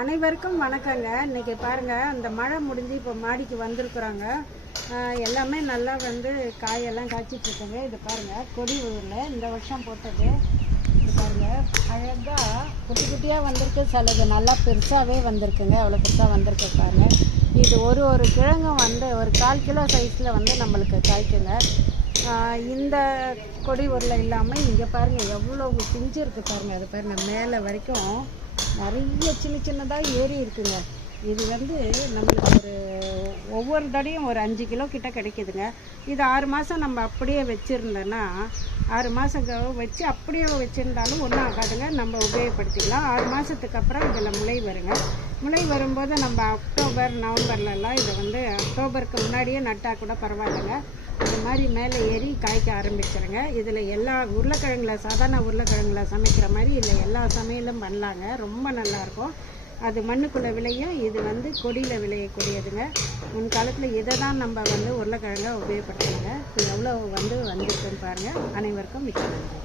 அனைவருக்கும் வணக்கங்க. இன்றைக்கி பாருங்கள், அந்த மழை முடிஞ்சு இப்போ மாடிக்கு வந்திருக்குறாங்க. எல்லாமே நல்லா காயெல்லாம் காய்ச்சிட்ருக்குங்க. இது பாருங்கள், கொடி ஊரில் இந்த வருஷம் போட்டது. இது பாருங்கள், அழகாக குட்டி குட்டியாக வந்திருக்கு. சிலது நல்லா பெருசாகவே வந்திருக்குங்க. எவ்வளோ பெருசாக வந்திருக்கு பாருங்கள். இது ஒரு கிழங்கும் ஒரு 1/4 கிலோ சைஸில் நம்மளுக்கு காய்க்குங்க. இந்த கொடி ஊரில் இல்லாமல் இங்கே பாருங்கள் எவ்வளோ பிஞ்சு இருக்குது பாருங்கள். அது பாருங்கள், மேலே வரைக்கும் நிறைய சின்னதாக ஏறி இருக்குங்க. இது நம்மளுக்கு ஒவ்வொரு தடையும் ஒரு 5 கிலோ கிட்ட கிடைக்குதுங்க. இது 6 மாதம் நம்ம அப்படியே வச்சுருந்தோன்னா 6 மாதம் வச்சு அப்படியே வச்சுருந்தாலும் ஒன்றும் ஆகாதுங்க. நம்ம உபயோகப்படுத்திக்கலாம். 6 மாதத்துக்கு அப்புறம் இதில் முளை வருங்க. முளை வரும்போது நம்ம அக்டோபர் நவம்பர்லலாம் இதை அக்டோபருக்கு முன்னாடியே நட்டால் கூட பரவாயில்லைங்க. இது மாதிரி மேலே ஏறி காய்க்க ஆரம்பிச்சிருங்க. இதில் எல்லா உருளைக்கிழங்குல, சாதாரண உருளைக்கிழங்குல சமைக்கிற மாதிரி இதில் எல்லா சமையலும் பண்ணலாங்க. ரொம்ப நல்லாயிருக்கும். அது மண்ணுக்குள்ளே விளையும். இது கொடியில் விளையக்கூடியதுங்க. முன்காலத்தில் இதை தான் நம்ம உருளைக்கிழங்கை உபயோகப்படுத்துங்க. இது எவ்வளோ வந்திருக்குன்னு பாருங்கள். அனைவருக்கும் மிக்க நன்றி.